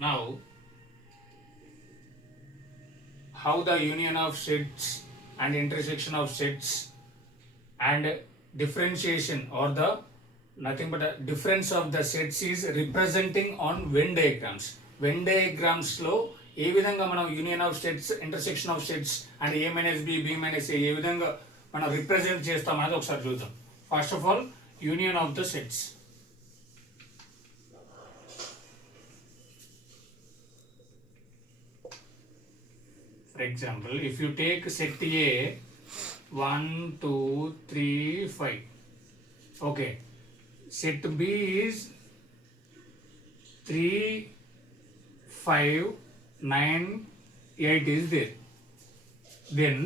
Now, how the union of sets and intersection of sets and differentiation or the nothing but a difference of the sets is representing on Venn diagrams. Venn diagrams లో ఏ విధంగా మనం union of sets, intersection of sets and A minus B, B minus A విధంగా మనం represent చేస్తాం అనేది ఒకసారి చూద్దాం. First of all union of the sets. For example, if you take set A 1, 2, 3, 5. Okay. Set B is 3, 5, 9, 8 is there. Then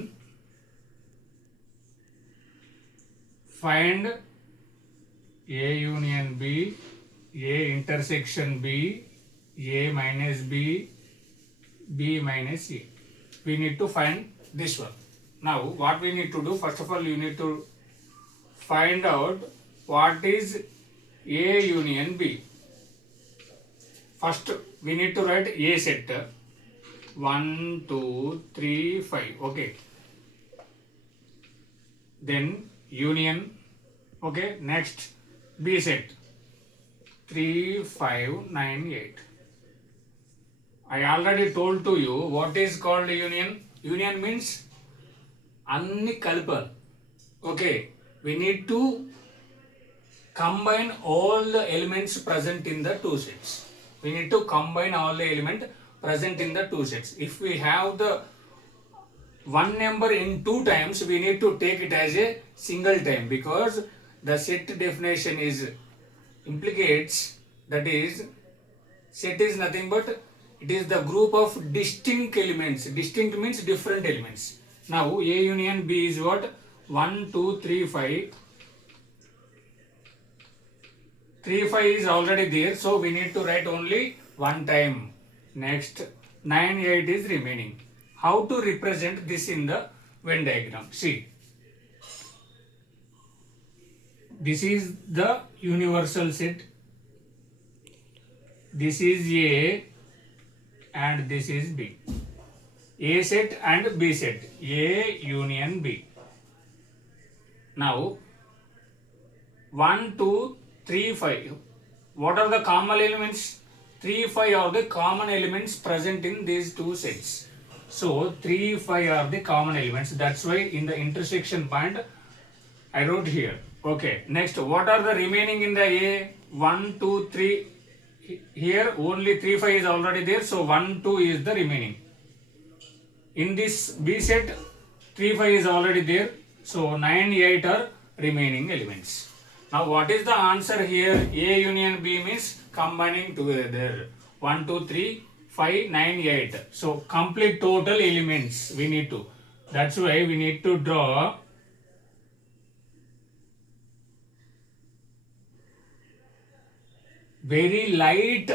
find A union B, A intersection B, A minus B, B minus A. We need to find this one. Now what we need to do, first of all you need to find out what is A union B. First we need to write A set 1, 2, 3, 5. Okay. Then union. Okay. Next B set 3, 5, 9, 8. I already told to you what is called union. Union means anni kalpal. Okay. We need to combine all the elements present in the two sets. We need to combine all the elements present in the two sets. If we have the one number in two times, we need to take it as a single time, because the set definition is implicates, that is, set is nothing but it is the group of distinct elements. Distinct means different elements. Now A union B is what? 1, 2, 3, 5. 3, 5 is already there, so we need to write only one time. Next 9, 8 is remaining. How to represent this in the Venn diagram? See, this is the universal set, this is A and this is B. A set and B set, A union B. Now 1, 2, 3, 5. What are the common elements? 3, 5 are the common elements present in these two sets. So 3, 5 are the common elements. That's why in the intersection point I wrote here. Okay. Next, what are the remaining in the A? 1, 2, 3. Here only 3, 5 is already there. So 1, 2 is the remaining. In this B set, 3, 5 is already there. So 9, 8 are remaining elements. Now what is the answer here? A union B means combining together 1, 2, 3, 5, 9, 8. So complete total elements we need to. That's why we need to draw very light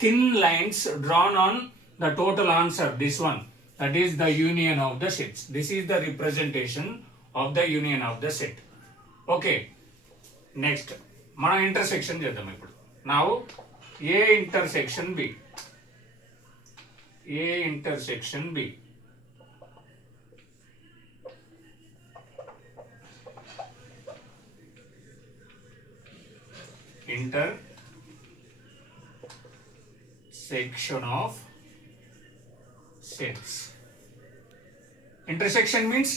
thin lines drawn on the total answer. This one, that is the union of the sets. This is the representation of the union of the set. Okay. Next మనం intersection చేద్దాం ఇప్పుడు. Now A intersection B. A intersection B. Intersection of sets. Intersection means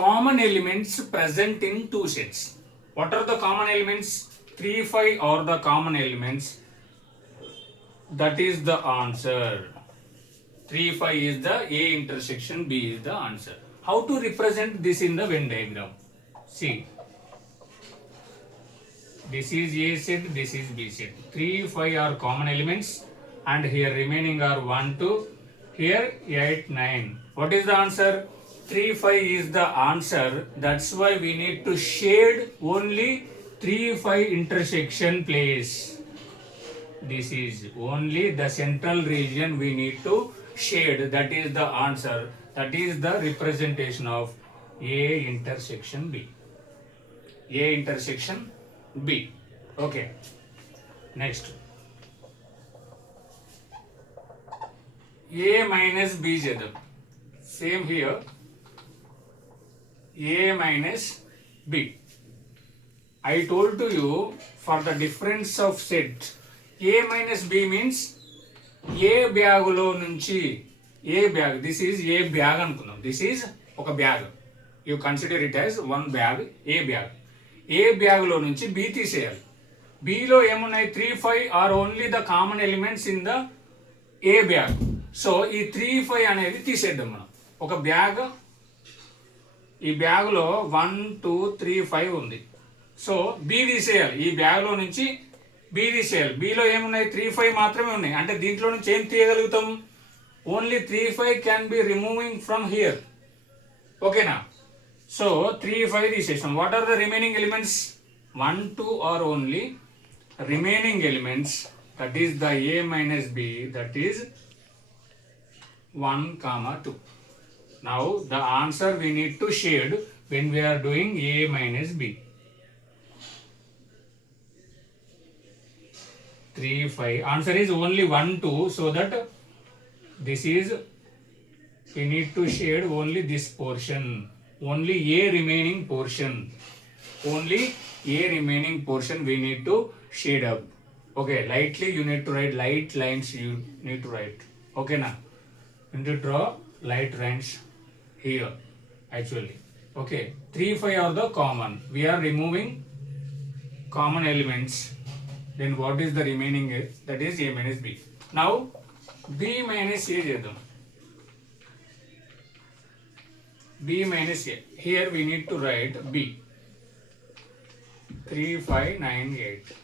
common elements present in two sets. What are the common elements? 3, 5 are the common elements. That is the answer. 3, 5 is the A intersection B is the answer. How to represent this in the Venn diagram? See, this is A set, this is B set. 3, 5 are common elements and here remaining are 1, 2, here 8, 9. What is the answer? 3, 5 is the answer. That's why we need to shade only 3, 5 intersection place. This is only the central region we need to shade. That is the answer. That is the representation of A intersection B. A intersection B. Okay. Next. A minus B చేద్దాం. Same here. A minus B. I told to you for the difference of set, A minus B means A బ్యాగులో నుంచి A bag, this is A bag అనుకుందాం. This is ఒక bag. You consider it as one bag, A bag. A బ్యాగ్లో నుంచి B తీసేయాలి. Bలో ఏమున్నాయి? 3, 5 are only the common elements in the A bag. So ఈ 3, 5 అనేది తీసేద్దాం మనం. ఒక బ్యాగ్, ఈ బ్యాగ్లో 1, 2, 3, 5 ఉంది. సో బి తీసేయాలి. ఈ బ్యాగ్లో నుంచి బి తీసేయాలి. బిలో ఏమున్నాయి? 3, 5 మాత్రమే ఉన్నాయి. అంటే దీంట్లో నుంచి ఏం తీయగలుగుతాం? Only 3, 5 can be removing from here. ఓకేనా? సో 3, 5 తీసేసాం. What are the remaining elements? 1, 2 are only remaining elements, that is the A minus B, that is 1, 2. Now the answer we need to shade when we are doing A minus B. 3, 5. Answer is only 1, 2, so that this is, we need to shade only this portion, only A remaining portion. Only A remaining portion we need to shade up. Okay, lightly you need to write, light lines you need to write. Okay now, you need to draw light lines here actually. Okay, 3, 5 are the common. We are removing common elements. Then what is the remaining? That is A minus B. Now B minus A చేద్దాం. B minus A. Here we need to write B. 3, 5, 9, 8.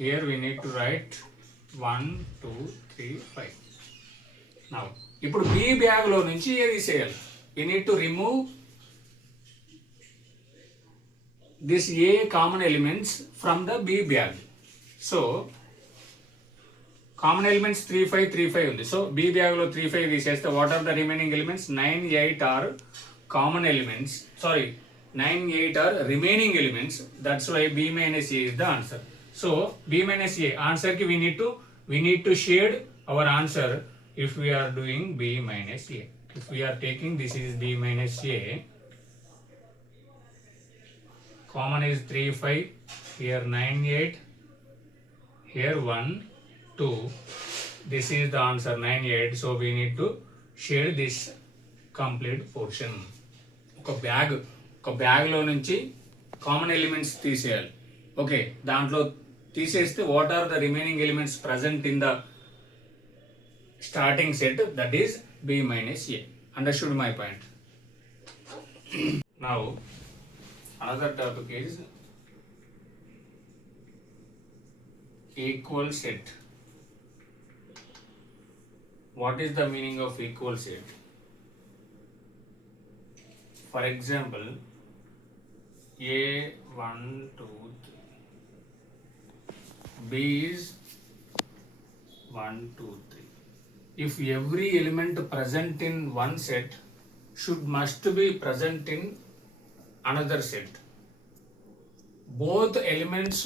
Here we need to write 1, 2, 3, 5. Now, ఇప్పుడు B బ్యాగ్లో నుంచి A తీసేయాలి. We need to remove this A common elements from the B bag. So, common elements 3, 5, 3, 5 ఉంది. So, B బ్యాగ్లో 3, 5 తీసేస్తే what are the remaining elements? 9, 8 are common elements. Sorry, 9, 8 are remaining elements. That's why B minus A is the answer. So B minus A answer ki we need to shade our answer if we are doing B minus A. If we are taking this is B minus A, common is 3, 5, here 9, 8, here 1, 2. This is the answer 9, 8. So we need to shade this complete portion. ఒక బ్యాగ్లో నుంచి common elements తీసేయాలి. Okay, దాంట్లో తీసేస్తే what are the remaining elements present in the starting set, that is B minus A. Understood my point? Now another topic is equal set. What is the meaning of equal set? For example, A 1, 2, 3. B is 1, 2, 3. If every element present in one set must be present in another set. Both elements,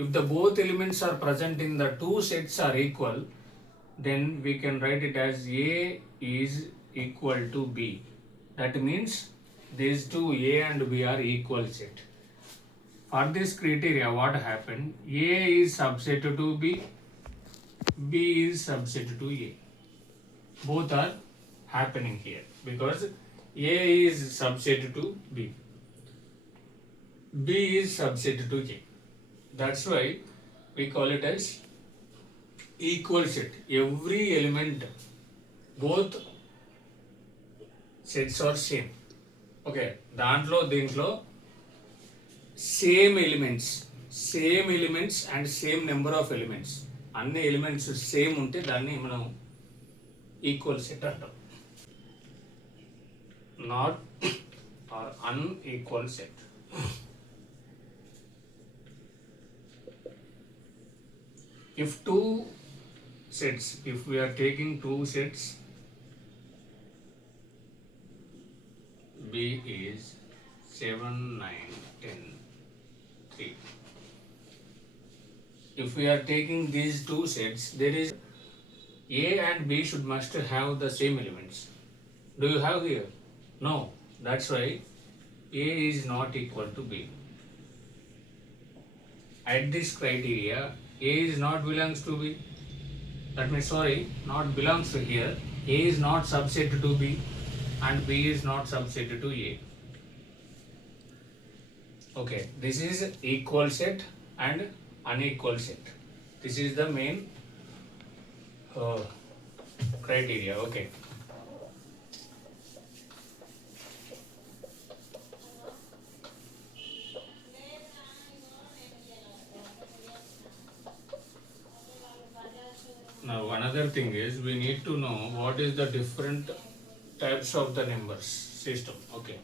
if the both elements are present in the two sets are equal, then we can write it as A is equal to B. That means these two A and B are equal set. For this criteria, what happened? A is subset to B, B is subset to A. Both are happening here because A is subset to B, B is subset to A. That's why we call it as equal set. Every element, both sets are same. Okay, దీంట్లో same elements and same number of elements, అన్ని elements same ఉంటే దాన్ని మనం equal set అంటాం. Not or unequal set. If two sets, if we are taking two sets, B is 7, 9, 10, 3. if we are taking these two sets, there is A and B must have the same elements. Do you have here? No. That's why A is not equal to B. At this criteria, A is not belongs to B. That means, not belongs to here. A is not subset to B and B is not subset to A. Okay, this is equal set and unequal set. This is the main criteria. Okay. Now another thing is we need to know what is the different types of the numbers system. Okay.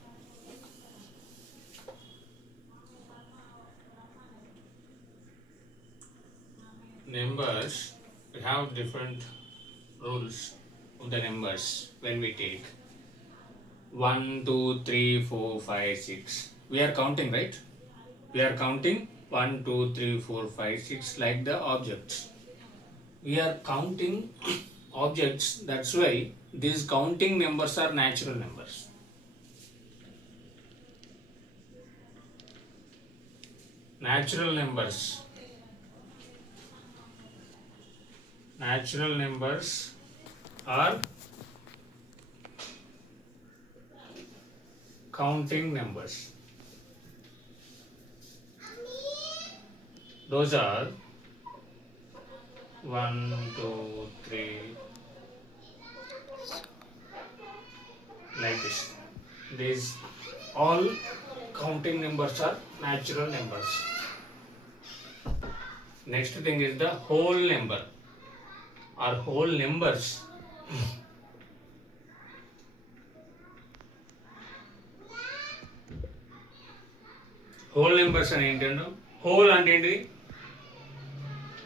Numbers, we have different rules of the numbers when we take 1, 2, 3, 4, 5, 6. We are counting, right? We are counting 1, 2, 3, 4, 5, 6 like the objects. We are counting objects, that's why these counting numbers are natural numbers. Natural numbers. Natural numbers are counting numbers. Those are 1, 2, 3, like this. These all counting numbers are natural numbers. Next thing is the whole number or whole numbers. Whole numbers అని ఏంటంటే whole అంటే ఏంటి?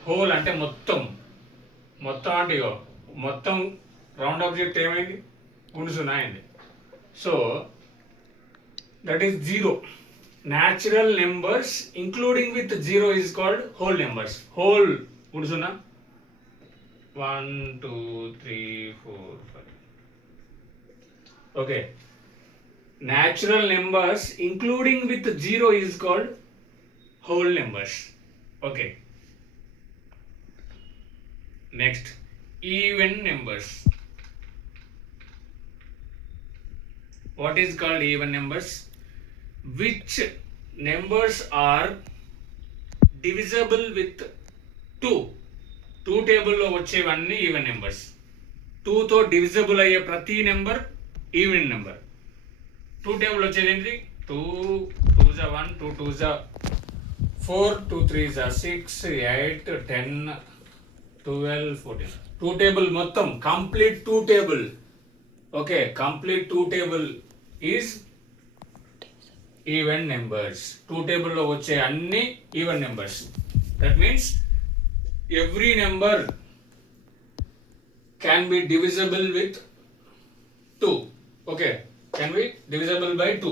Whole అంటే మొత్తం. మొత్తం అంటే ఇగో మొత్తం round object ఏమైంది? గుణసున్నా అయింది. So that is 0. Natural numbers including with 0 is called whole numbers. Whole గుణసున్నా 1, 2, 3, 4, 5. Okay. Natural numbers including with 0 is called whole numbers. Okay. Next, even numbers. What is called even numbers? Which numbers are divisible with 2? 2 table లో వచ్చేవన్నీ even numbers. 2తో డివిజిబుల్ అయ్యే ప్రతి number even number. 2 టేబుల్ వచ్చేది ఏంటి? 2 2s 1, 2 2s 4, 2 3s 6, 8, 10, 12, 14. 2 టేబుల్ మొత్తం కంప్లీట్ 2 table. Okay, complete 2 table is even numbers. 2 టేబుల్లో వచ్చే అన్ని even numbers. That means every number can be divisible with 2. Okay, can be divisible by 2.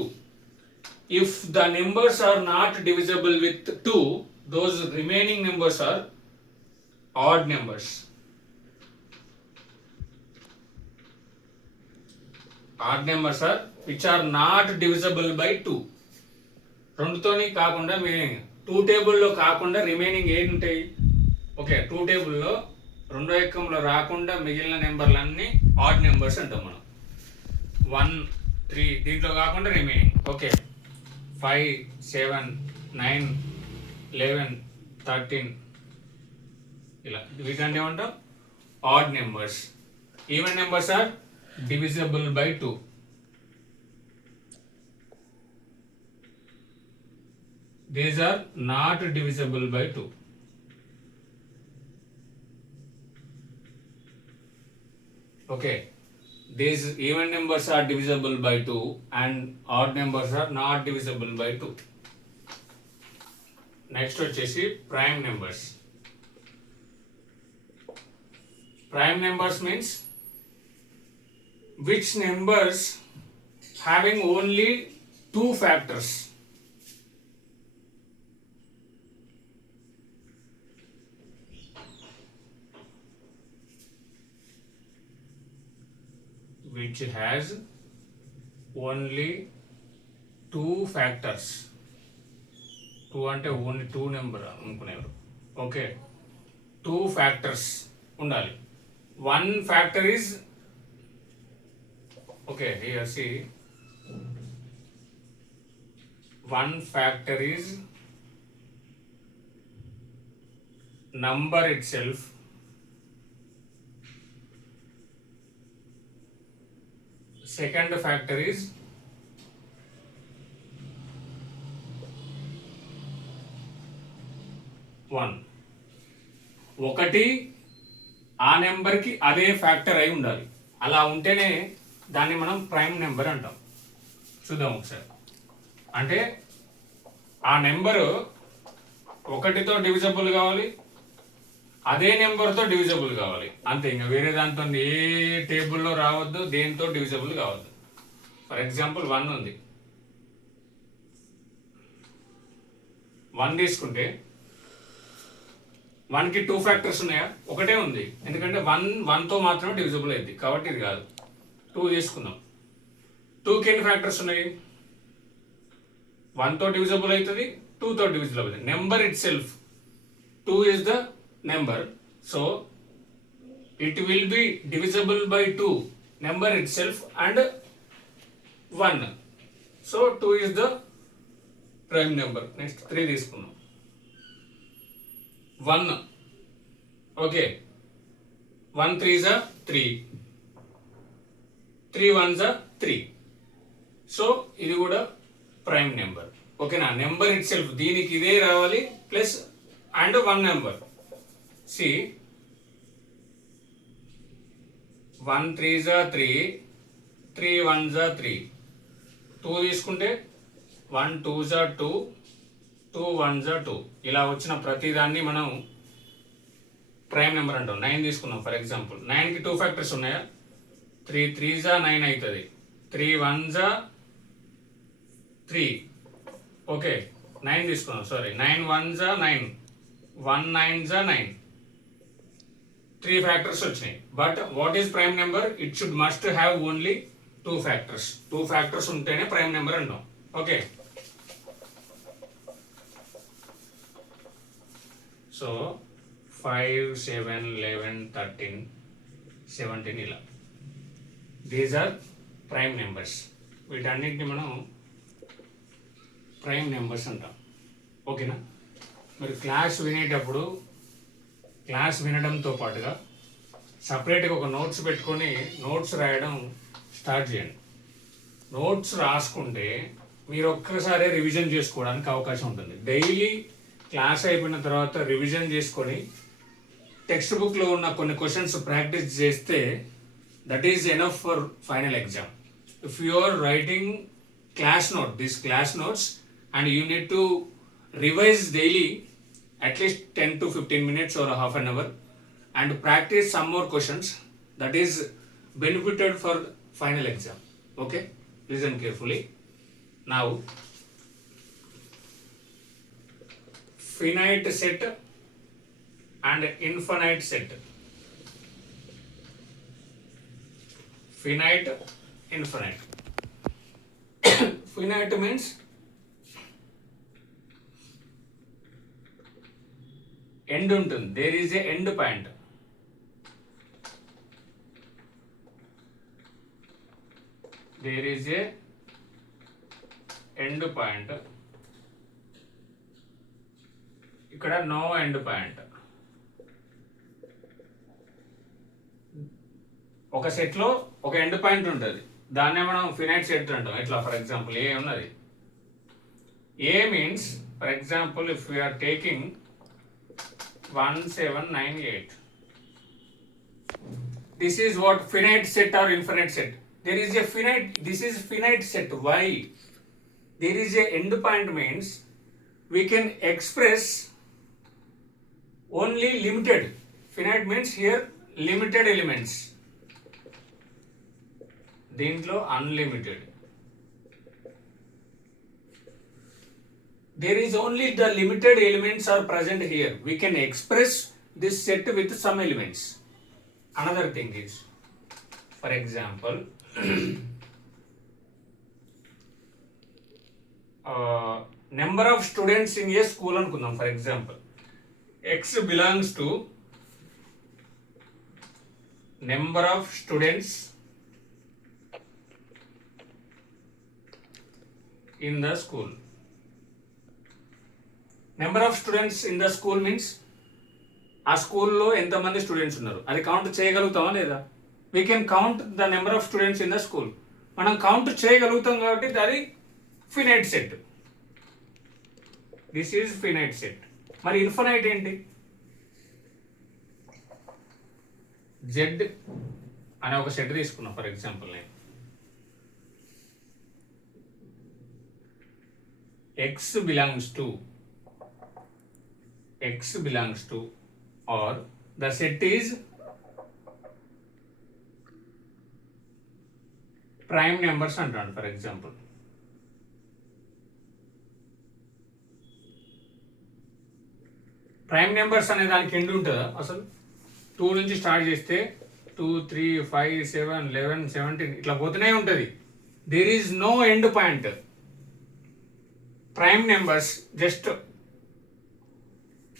If the numbers are not divisible with 2, those remaining numbers are odd numbers. Odd numbers are which are not divisible by 2. రెండుతోని కాకుండా మీనింగ్ 2 టేబుల్లో కాకుండా రిమైనింగ్ ఏంటి ఉంటాయి? ఓకే, 2 టేబుల్లో రెండో ఎక్కంలో రాకుండా మిగిలిన నెంబర్లన్నీ ఆడ్ నెంబర్స్ అంటాం మనం. 1, 3 దీంట్లో కాకుండా రిమైనింగ్. ఓకే, 5, 7, 9, 11, 13 ఇలా వీటంటే ఏమంటాం? Odd numbers. Even numbers are divisible by 2. These are not divisible by 2. Okay, these even numbers are divisible by 2 and odd numbers are not divisible by 2. Next వచ్చేసి prime numbers. Prime numbers means which numbers having only 2 factors. which has only 2 factors. 2 అంటే ఓన్లీ 2 నెంబర్ అనుకునేవారు. ఓకే, 2 ఫ్యాక్టర్స్ ఉండాలి. 1 factor is okay, here see 1 factor is number itself. Second factor is one. ఒకటి ఆ నెంబర్కి అదే ఫ్యాక్టర్ అయి ఉండాలి. అలా ఉంటేనే దాన్ని మనం ప్రైమ్ నెంబర్ అంటాం. చూద్దాం ఒకసారి. అంటే ఆ నెంబరు ఒకటితో డివిజబుల్ కావాలి, అదే నెంబర్తో డివిజబుల్ కావాలి, అంతే. ఇంకా వేరే దాంతో ఏ టేబుల్లో రావద్దు, దేంతో డివిజబుల్ కావద్దు. ఫర్ ఎగ్జాంపుల్ 1 ఉంది. 1 తీసుకుంటే 1కి 2 ఫ్యాక్టర్స్ ఉన్నాయా? ఒకటే ఉంది, ఎందుకంటే 1తో మాత్రమే డివిజబుల్ అయింది కాబట్టి ఇది కాదు. 2 తీసుకుందాం. 2కి ఎన్ని ఫ్యాక్టర్స్ ఉన్నాయి? 1తో డివిజబుల్ అవుతుంది, 2తో డివిజబుల్ అవుతుంది. Number it self 2 is the number, so it will be divisible by 2, number itself, and 1. So 2 is the prime number. Next 3 తీసుకున్నాం. 1. Okay, 1 3s are 3, 3 1s are 3. So ఇది కూడా ప్రైమ్ నెంబర్. ఓకేనా? నెంబర్ ఇట్ సెల్ఫ్ దీనికి ఇదే రావాలి plus and 1 number. See 1 3s are 3, 3 1s are 3. 2 తీసుకుంటే 1 2s are 2, 2 1s are 2. ఇలా వచ్చిన ప్రతిదాన్ని మనం ప్రైమ్ నెంబర్ అంటాం. 9 తీసుకున్నాం ఫర్ ఎగ్జాంపుల్. 9కి 2 ఫ్యాక్టర్స్ ఉన్నాయా? 3 3s are 9 అవుతుంది, 3 1s are 3. ఓకే, 9 తీసుకున్నాం. Sorry, 9 1s are 9, 1 9s are 9. 3 factors వచ్చినాయి. But what is prime number? It should must have only 2 factors. 2 factors ఉంటేనే ప్రైమ్ నెంబర్ అంటాం. ఓకే, సో 5 7 11 13 17 ఇలా దీస్ ఆర్ ప్రైమ్ నెంబర్స్. వీటన్నిటిని మనం prime numbers అంటాం. ఓకేనా? మరి క్లాస్ వినేటప్పుడు క్లాస్ వినడంతో పాటుగా సపరేట్గా ఒక నోట్స్ పెట్టుకొని నోట్స్ రాయడం స్టార్ట్ చేయండి. నోట్స్ రాసుకుంటే మీరు ఒక్కసారి రివిజన్ చేసుకోవడానికి అవకాశం ఉంటుంది. డైలీ క్లాస్ అయిపోయిన తర్వాత రివిజన్ చేసుకొని టెక్స్ట్ బుక్లో ఉన్న కొన్ని క్వశ్చన్స్ ప్రాక్టీస్ చేస్తే that is enough for final exam. If you are writing class note, these class notes, and you need to revise daily at least 10 to 15 minutes or a half an hour and practice some more questions, that is benefited for final exam. Okay, listen carefully. Now finite set and infinite set. Finite, infinite. Finite means end ఉంటుంది. There is a end point. There is a end point. ఇక్కడ no end point. ఒక సెట్లో ఒక end point ఉంటుంది, దాన్నే మనం finite set అంటాం. ఎట్లా? ఫర్ ఎగ్జాంపుల్ ఏ ఉన్నది. A means for example if we are taking 1 7 9 8, this is what finite set or infinite set. There is a finite, this is finite set. Why? There is a end point means we can express only limited. Finite means here limited elements. దీంట్లో unlimited. There is only the limited elements are present here. We can express this set with some elements. Another thing is, for example, number of students in a school అనుకుందాం. For example X belongs to number of students in the school. Number of students in the school means ఆ స్కూల్లో ఎంతమంది students ఉన్నారు అది count చేయగలుగుతామా లేదా? We can count the number of students in the school. మనం count చేయగలుగుతాం కాబట్టి అది finite set. This is finite set. మరి ఇన్ఫినైట్ ఏంటి? జెడ్ అనే ఒక సెట్ తీసుకున్నాం. ఫర్ ఎగ్జాంపుల్ నేను x belongs to or the set is prime numbers అంటాను. ఫర్ ఎగ్జాంపుల్ ప్రైమ్ నెంబర్స్ అనే దానికి ఎండ్ ఉంటుందా? అసలు 2 నుంచి స్టార్ట్ చేస్తే 2, 3, 5, 7, 11, 17 ఇట్లా పోతూనే ఉంటుంది. There is no end point. Prime numbers just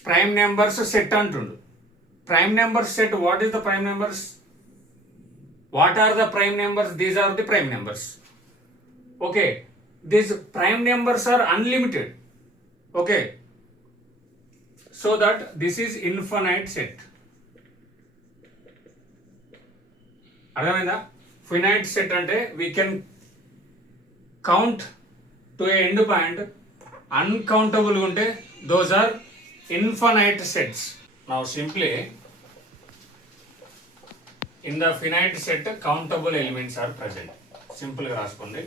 prime numbers set అంటుండు. Prime numbers set. What is the prime numbers? What are the prime numbers? These are the prime numbers. Okay, these prime numbers are unlimited. Okay, so that this is infinite set. అర్థమైందా? Finite set అంటే we can count to a end point. Uncountable ఉంటే those are infinite sets. Now simply in the finite set countable elements are present. సింపుల్గా రాసుకోండి.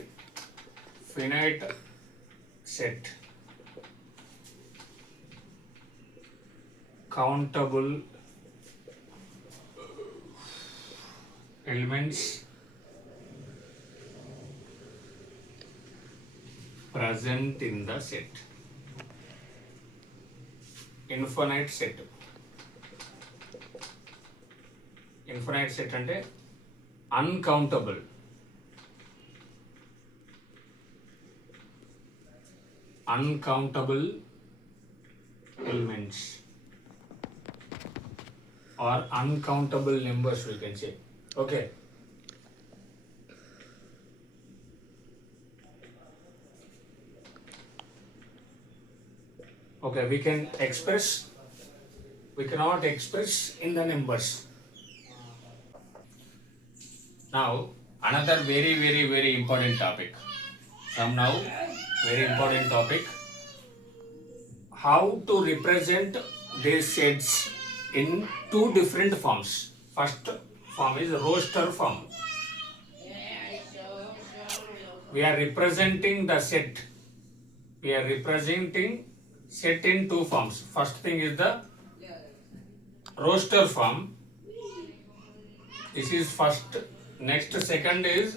Finite set countable elements present in the set. Infinite set. Infinite set అంటే uncountable. Uncountable elements or uncountable numbers we can say. Okay. Okay, we cannot express in the numbers. Now, another very important topic. Very important topic. How to represent these sets in 2 different forms. First form is roster form. We are representing the set. We are representing set in 2 forms. First thing is the roster form. This is first. Next, second is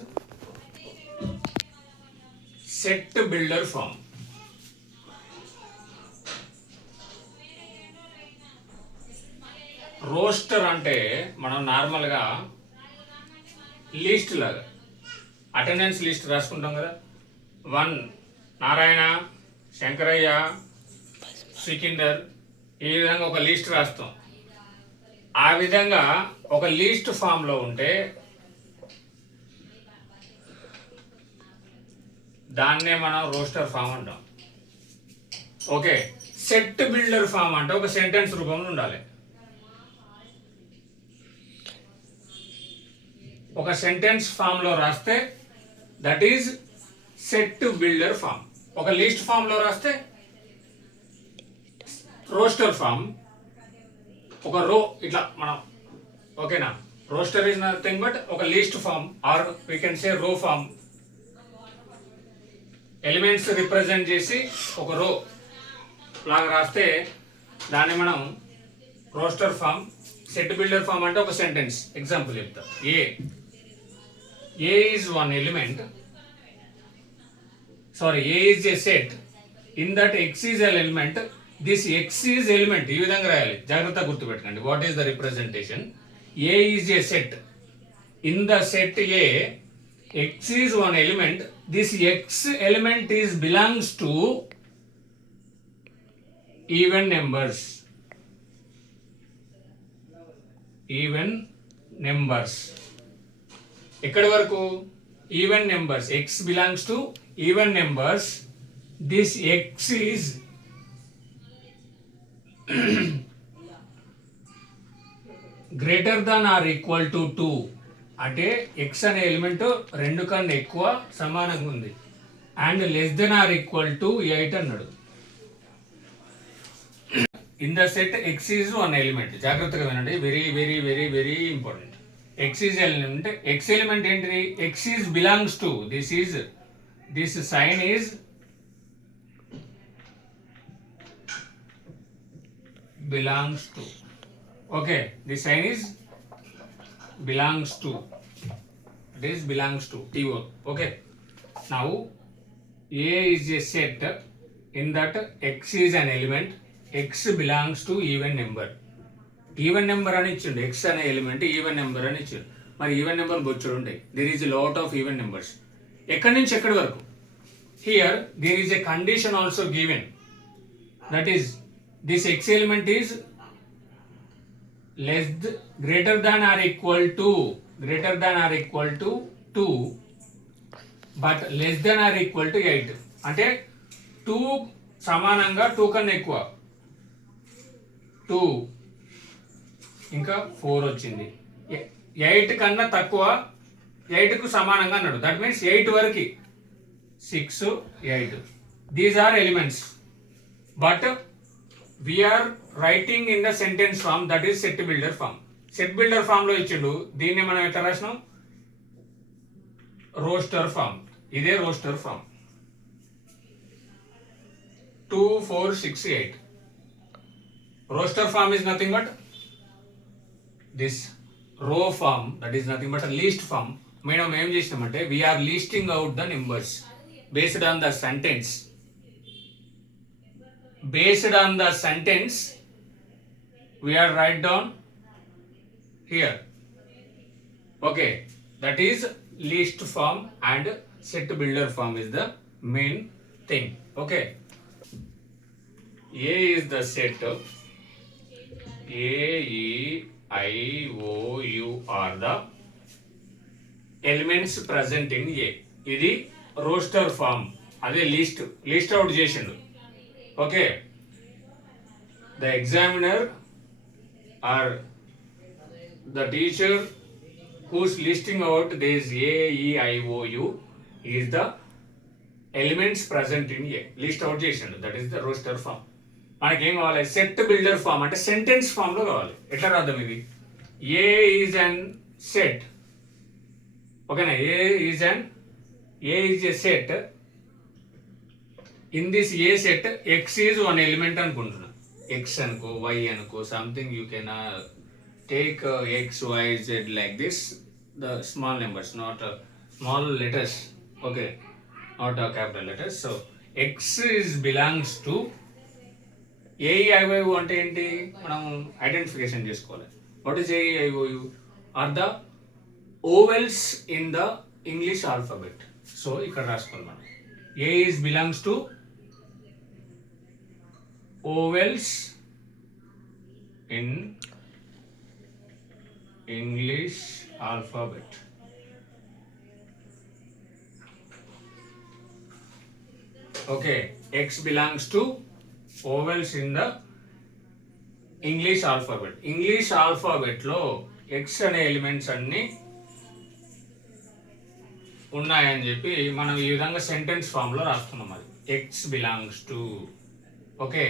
set builder form. Roster అంటే మనం నార్మల్గా లిస్ట్ లాగా attendance list రాసుకుంటాం కదా. 1 నారాయణ, శంకరయ్య, సికిందర్, ఈ విధంగా ఒక లిస్ట్ రాస్తాం. ఆ విధంగా ఒక లిస్ట్ ఫామ్లో ఉంటే దాన్నే మనం రోస్టర్ ఫామ్ అంటాం. ఓకే, సెట్ బిల్డర్ ఫామ్ అంటే ఒక సెంటెన్స్ రూపంలో ఉండాలి. ఒక సెంటెన్స్ ఫామ్లో రాస్తే that is set builder form. ఒక లిస్ట్ ఫామ్లో రాస్తే రోస్టర్ ఫామ్. ఒక రో ఇట్లా మనం ఓకేనా. రోస్టర్ ఈజ్ నథింగ్ బట్ ఒక list form or we can say row form. Elements represent చేసి ఒక రో లాగా రాస్తే దాన్ని మనం roster form. Set builder form అంటే ఒక సెంటెన్స్. ఎగ్జాంపుల్ చెప్తా. A is 1 element, sorry A is a set in that X is L element. This X is element. ఈ విధంగా రాయాలి, జాగ్రత్తగా గుర్తుపెట్టండి. What is the representation? A is a set. In the set A X is one element. This X element is belongs to even numbers. Even numbers. ఎక్కడి వరకు even numbers. X belongs to even numbers. This X is greater than or equal to 2. అంటే x అనే ఎలిమెంట్ 2 కన్నా ఎక్కువ సమానంగా ఉంది and less than or equal to 8 అన్నాడు. In the set x is one element. జాగ్రత్తగా వినండి, very very very very important. x is element. x element ఏంటిది? x is belongs to this sign is belongs to. Okay, the sign is belongs to. This belongs to TO. Okay, now A is a set in that X is an element. X belongs to even number. Even number అని ఇచ్చిండు. X అనే element even number అని ఇచ్చిండు. మరి even number బొచ్చుడు ఉంటాయి. There is a lot of even numbers. ఎక్కడి నుంచి ఎక్కడి వరకు? Here there is a condition also given. That is, this X element is greater than or equal to 2 but less than or equal to 8. అంటే 2 సమానంగా 2 కన్నా ఎక్కువ 2 ఇంకా 4 వచ్చింది. 8 కన్నా తక్కువ 8కు సమానంగా అన్నాడు. దట్ మీన్స్ 8 వరకు 6 8 these are elements. But we are writing in the sentence form, that is set builder form. Set builder form లో ఇచ్చిండు. దీన్ని మనం ఎట్లా రాసినాం? Roster form. ఇదే roster form. 2 4 6 8. Roster form is nothing but this row form, that is nothing but a list form. మనం ఏం చేసినామంటే we are listing out the numbers based on the sentence. Based on the sentence, we are write down here. Okay, that is list form and set builder form is the main thing. Okay, A is the set. A, E, I, O, U are the elements present in A. ఇది roster form. అదే list out చేసిండు. Okay, the examiner or the teacher who's listing out this A, E, I, O, U is the elements present in A. List out చేసిండు. That is the roster form. మనకి ఏం కావాలి? Set builder form అంటే sentence form లో కావాలి. ఎట్లా రాద్దాం ఇది? A is an set. ఓకేనా? A is a set. In this A set, X is one element అనుకుంటున్నా. X అనుకో, Y అనుకో, something you can take X, Y, Z like this. The small numbers, not small letters. Okay, not capital letters. So X is belongs to AEIOU అంటే ఏంటి? మనం ఐడెంటిఫికేషన్ చేసుకోవాలి. What is AEIOU? Are the vowels in the English alphabet. So ఇక్కడ రాసుకోవాలి మనం. A is belongs to vowels in English alphabet. Okay, X belongs to vowels in the English alphabet. English alphabet లో X అనే ఎలిమెంట్స్ అన్ని ఉన్నాయని చెప్పి మనం ఈ విధంగా సెంటెన్స్ ఫామ్ లో రాస్తున్నాం. అది X belongs to. ఓకే,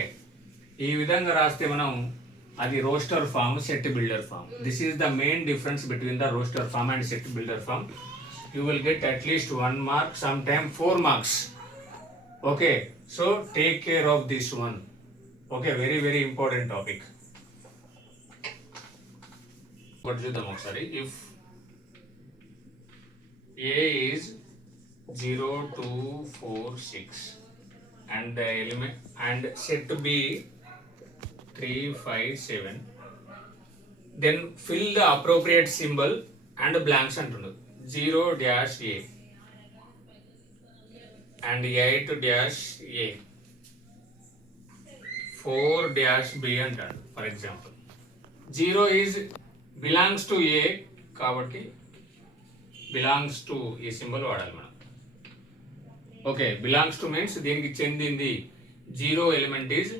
ఈ విధంగా రాస్తే మనం అది roster form, set builder form. This is the main difference between the roster form and set builder form. You will get at least 1 mark, some time 4 marks. Okay, so take care of this one. Okay, very very important topic. ఒకటి చూద్దాం ఒకసారి. If A is 0 2 4 6 and the element and set B 3 5 7, then fill the appropriate symbol and blanks అంటున్నారు. 0 dash A and 8 dash A, 4 dash B అంటాడు for example. 0 is belongs to A కాబట్టి belongs to ఈ సింబల్ వాడాలి మనం. Okay, belongs to means దీనికి చెందింది. 0 element is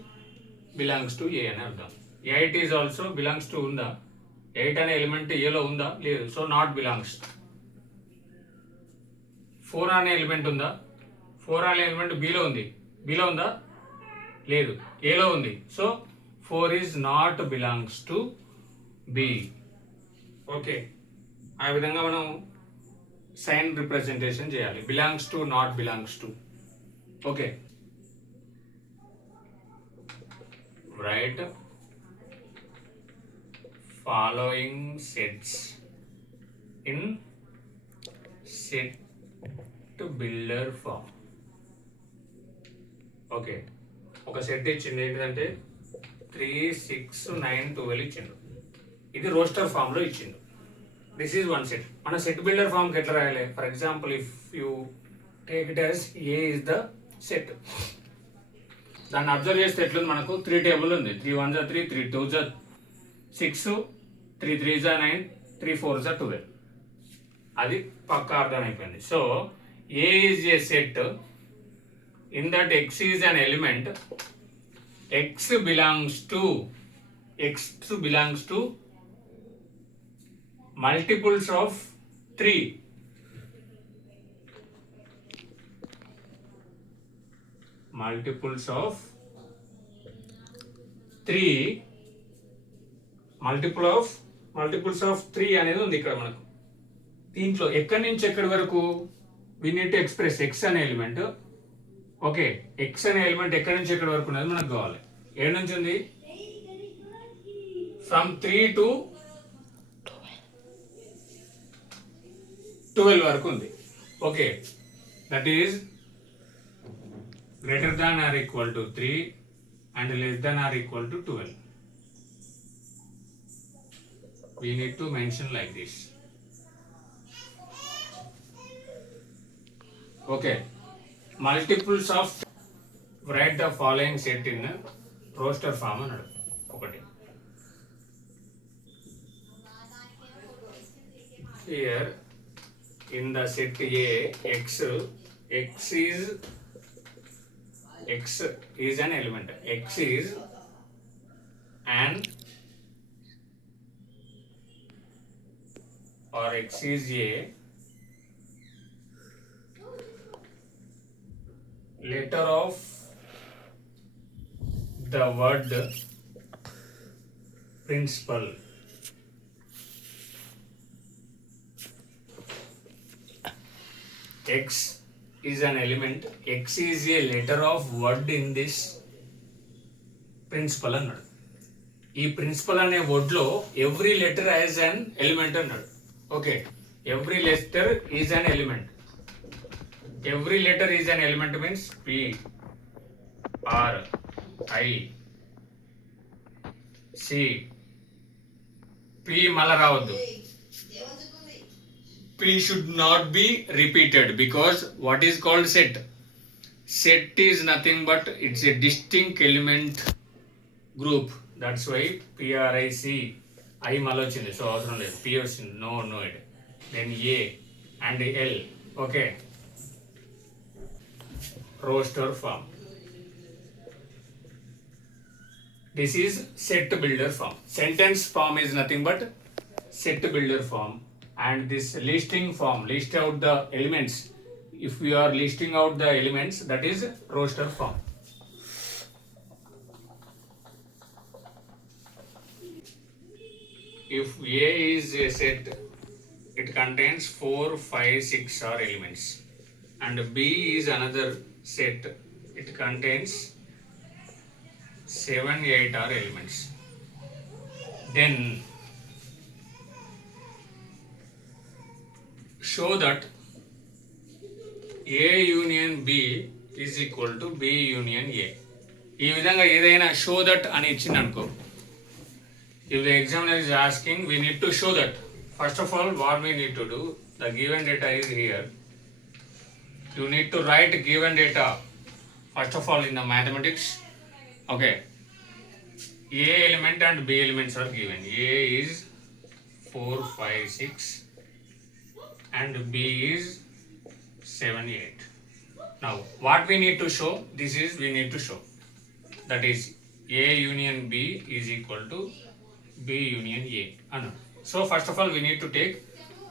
belongs to ఏ అని అర్థం. 8 ఈజ్ ఆల్సో బిలాంగ్స్ టు ఉందా? 8 అనే ఎలిమెంట్ ఏలో ఉందా? లేదు, సో నాట్ బిలాంగ్స్. 4 అనే ఎలిమెంట్ ఉందా? 4 అనే ఎలిమెంట్ బిలో ఉంది. బిలో ఉందా? లేదు, ఏలో ఉంది. So 4 is not belongs to B. Okay, ఆ విధంగా మనం సైన్ రిప్రజెంటేషన్ చేయాలి. Belongs to, not belongs to. Okay, write following sets in set builder form. Okay, ఒక సెట్ ఇచ్చింది ఏంటంటే 3, 6, 9, 12 ఇచ్చిండు. ఇది రోస్టర్ ఫామ్లో ఇచ్చిండు. This is one set. మన సెట్ బిల్డర్ ఫామ్కి ఎట్లా రాయాలి? For example, if you take it as A is the set, దాన్ని అబ్జర్వ్ చేస్తే ఎట్లుంది? మనకు 3 టేబుల్ ఉంది. 3 1 3, 3 2 6, 3 3 9, 3 4 12. అది పక్కా అర్థమైపోయింది. సో ఏ is a set in that x is an element, x belongs to multiples of 3. Multiples of 3, multiples of 3 అనేది ఉంది ఇక్కడ మనకు. దీంట్లో ఎక్కడి నుంచి ఎక్కడి వరకు we need to express x అనే ఎలిమెంట్. ఓకే, ఎక్స్ అనే ఎలిమెంట్ ఎక్కడి నుంచి ఎక్కడి వరకు ఉన్నది మనకు కావాలి. ఏడు నుంచి ఉంది? ఫ్రమ్ 3 to 12 వరకు ఉంది. Okay, that is greater than or equal to 3 and less than or equal to 12. We need to mention like this. Okay, multiples of, write the following set in roster form అన్నాడు. ఒకటి here in the set A, x is an element. X is an or x is a letter of the word principal. X is an element. X is a letter of word in this principal అన్నాడు. ఈ ప్రిన్సిపల్ అనే word లో every letter as an element అన్నాడు. Okay, every letter is an element. Every letter is an element means P, R, I, C. P mala raavaddu. P should not be repeated because what is called set? Set is nothing but it's a distinct element group. That's why P, R, I, C. I mala ochindi, so avasaram ledhu. P ochindi, no it. Then A and L. Okay. Roster form. This is set builder form. Sentence form is nothing but set builder form, and this listing form, list out the elements. If we are listing out the elements, that is roster form. If A is a set, it contains 4, 5, 6 are elements, and B is another set, it contains 7, 8 are elements. Then show that A union B is equal to B union A. ఈ విధంగా ఏదైనా show that అని ఇచ్చింది అనుకో. If the examiner is asking, we need to show that. First of all, what we need to do, the given data is here. You need to write given data. First of all, in the mathematics, okay, A element and B elements are given. A is 4, 5, 6 and B is 7, 8. Now, what we need to show? This is we need to show. That is A union B is equal to B union A. So, first of all, we need to take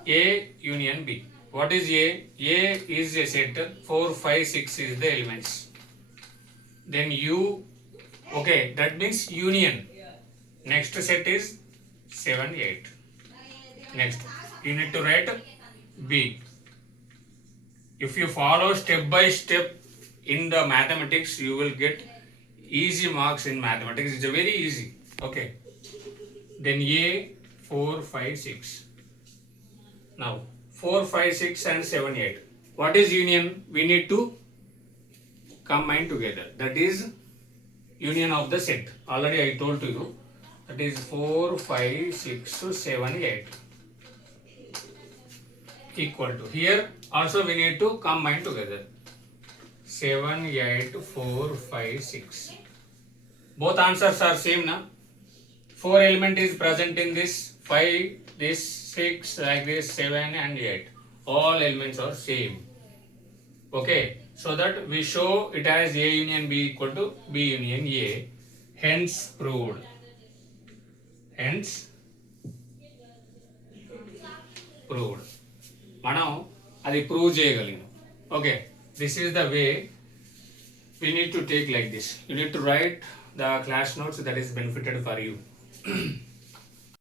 A union B. What is A? A is a set. 4, 5, 6 is the elements. Then U, okay, that means union. Next set is 7, 8. Next, you need to write B. If you follow step by step in the mathematics, you will get easy marks in mathematics. It's a very easy. Okay. Then A, 4, 5, 6. Now, 4, 5, 6 and 7, 8. What is union? We need to combine together. That is union of the set. Already I told to you. That is 4, 5, 6, 7, 8. Equal to. Here also we need to combine together. 7, 8, 4, 5, 6. Both answers are same now. 4 element is present in this, 5, this, 6, like this, 7 and 8. All elements are same. Okay, so that we show it as A union B equal to B union A. Hence proved. Hence proved. మనం అది prove చేయగలిగాం. Okay, this is the way we need to take like this. You need to write the class notes that is benefited for you.